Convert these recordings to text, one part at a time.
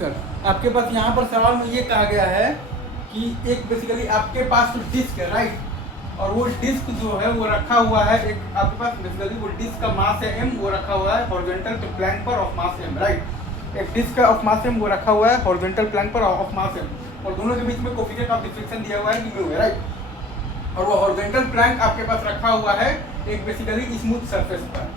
Sir आपके पास यहाँ पर सवाल में ये कहा गया है कि एक बेसिकली आपके पास तो डिस्क है राइट, और वो डिस्क जो है वो रखा हुआ है, एक आपके पास बेसिकली वो डिस्क का मास है m, वो रखा हुआ है हॉरिजॉन्टल प्लेन पर ऑफ मास m राइट। एक डिस्क का ऑफ मास m वो रखा हुआ है हॉरिजॉन्टल प्लेन पर ऑफ मास m, और दोनों के बीच में कोफिशिएंट ऑफ डिफ्लेक्शन दिया हुआ है कि म्यू है राइट। और वो हॉरिजॉन्टल प्लैंक आपके पास रखा हुआ है एक बेसिकली स्मूथ सरफेस पर,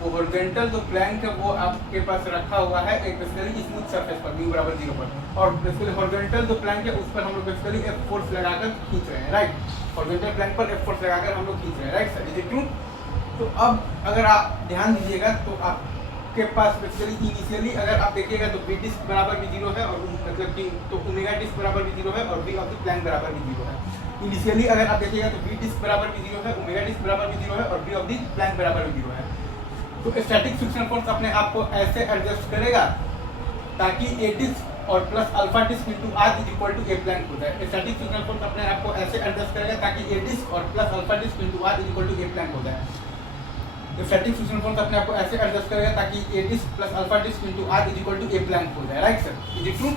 वो हॉरिजॉन्टल जो प्लैंक है वो आपके पास रखा हुआ है एक बेसिकली स्मूथ सरफेस पर म्यू बराबर 0 पर, और बेसिकली हॉरिजॉन्टल जो प्लैंक है उस पर हम लोग बेसिकली F फोर्स लगाकर खींच रहे हैं राइट। हॉरिजॉन्टल प्लैंक पर F फोर्स लगाकर हम लोग खींच रहे हैं right sir, is it true? तो अब अगर आप ध्यान दीजिएगा तो आपके पास बेसिकली इनिशियली अगर आप देखिएगा तो बी डिस्क बराबर भी 0 है, और मतलब कि तो ओमेगा डिस्क बराबर भी 0 है, और बी ऑफ द प्लैंक बराबर भी 0 है। इनिशियली अगर आप देखिएगा तो बी डिस्क बराबर भी 0 है, ओमेगा डिस्क बराबर भी 0 है, और बी ऑफ द प्लैंक बराबर भी 0 है। तो स्टैटिक फ्रिक्शन फोर्स अपने आप को ऐसे एडजस्ट करेगा ताकि ए डिस्क और plus alpha disc into R is equal to a plank हो जाए। स्टैटिक फ्रिक्शन फोर्स अपने आप को ऐसे एडजस्ट करेगा ताकि ए डिस्क और plus alpha disc into R is equal to a plank हो जाए। स्टैटिक फ्रिक्शन फोर्स अपने आप को ऐसे एडजस्ट करेगा ताकि a disc plus alpha disc into R is equal to a plank हो जाए right sir, is it true?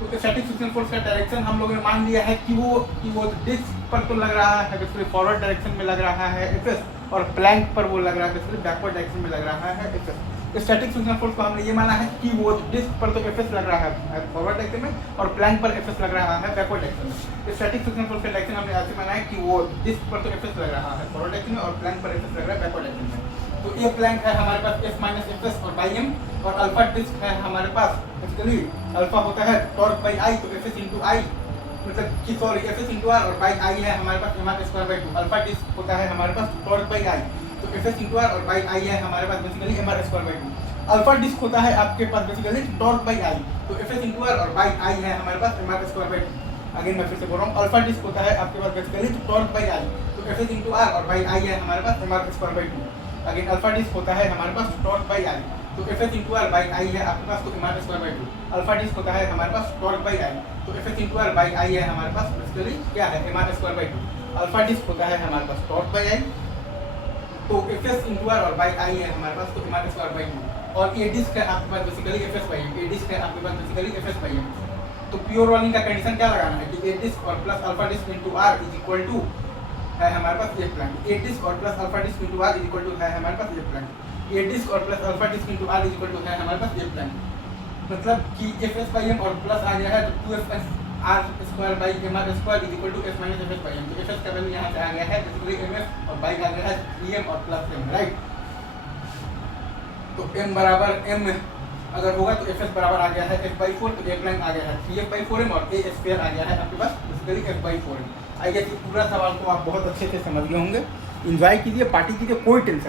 तो स्टैटिक फ्रिक्शन फोर्स का डायरेक्शन हम लोगों ने मान लिया है कि वो डिस्क पर तो लग रहा है बेसिकली फॉरवर्ड डायरेक्शन में लग रहा है एफएस, और प्लैंक पर वो लग रहा है बेसिकली बैकवर्ड डायरेक्शन में लग रहा है एफएस। स्टैटिक फ्रिक्शन फोर्स को हमने ये माना है कि वो डिस्क पर तो एफएस लग रहा है फॉरवर्ड डायरेक्शन में, और प्लैंक पर एफएस लग रहा है बैकवर्ड डायरेक्शन में। स्टैटिक फ्रिक्शन फोर्स का डायरेक्शन हमने ऐसे माना है कि वो डिस्क पर तो एफएस लग रहा है फॉरवर्ड डायरेक्शन में, और प्लैंक पर एफएस लग रहा है बैकवर्ड डायरेक्शन में। तो ए प्लैंक है हमारे पास एफ माइनस एफएस और बाई एम, और अल्फा डिस्क है हमारे पास बेसिकली अल्फा होता है टॉर्क बाई आई, तो एफएस इंटू आई मतलब कि सॉरी एफएस इंटू आर, और बाई आई है हमारे पास M R square by 2। Alpha disc होता है हमारे पास टॉर्क बाई आई, तो एफएस इंटू आर, और बाई आई है हमारे पास basically M R square by 2। Alpha disc होता है आपके पास बेसिकली टॉर्क बाई आई, तो एफएस इंटू आर और बाई आई है हमारे पास M R square by 2। Again मैं फिर से बोल रहा हूँ, अल्फा डिस्क होता है आपके पास बेसिकली टॉर्क बाई आई, तो एफएस इंटू आर और बाई आई है हमारे पास M R square by 2। Again alpha disc होता है हमारे पास टॉर्क बाई आई, तो FS into R by I है आपके पास तो M R square by 2। Alpha disc होता है हमारे पास टॉर्क बाई आई, तो FS into R by I है हमारे पास बेसिकली क्या है M R square by 2। Alpha disc होता है हमारे पास टॉर्क बाई आई, तो एफएस इंटू आर और बाई आई है हमारे पास तो एम आर स्क्वायर बाई 2। और ए डिस्क है आपके पास basically FS by M, a disc है आपके पास बेसिकली एफएस बाई एम। तो प्योर रोलिंग का कंडीशन क्या लगाना है कि ए डिस्क और plus alpha disc into R is equal to है हमारे पास ए प्लैंक। ए डिस्क और plus alpha disc into R is equal to है हमारे पास ए प्लैंक। ए डिस्क और plus alpha disc into R is equal to है हमारे पास ए प्लैंक। मतलब कि एफ एस बाई एम और प्लस आ गया है तो 2f R square by M R square is equal to F minus F S by M. तो एफ एस का वैल्यू यहाँ से आ गया है बेसिकली एम एफ, और बाई आ गया है ई एम और प्लस एम राइट। तो एम बराबर एम अगर होगा तो एफ एस बराबर आ गया है एफ बाई 4, तो ए प्लैंक आ गया है 3f बाई 4m, और ए स्क्वायर आ गया है आपके पास basically F by 4m। I guess पूरा सवाल को आप बहुत अच्छे से समझ गए होंगे। एंजॉय कीजिए, पार्टी कीजिए, कोई टेंशन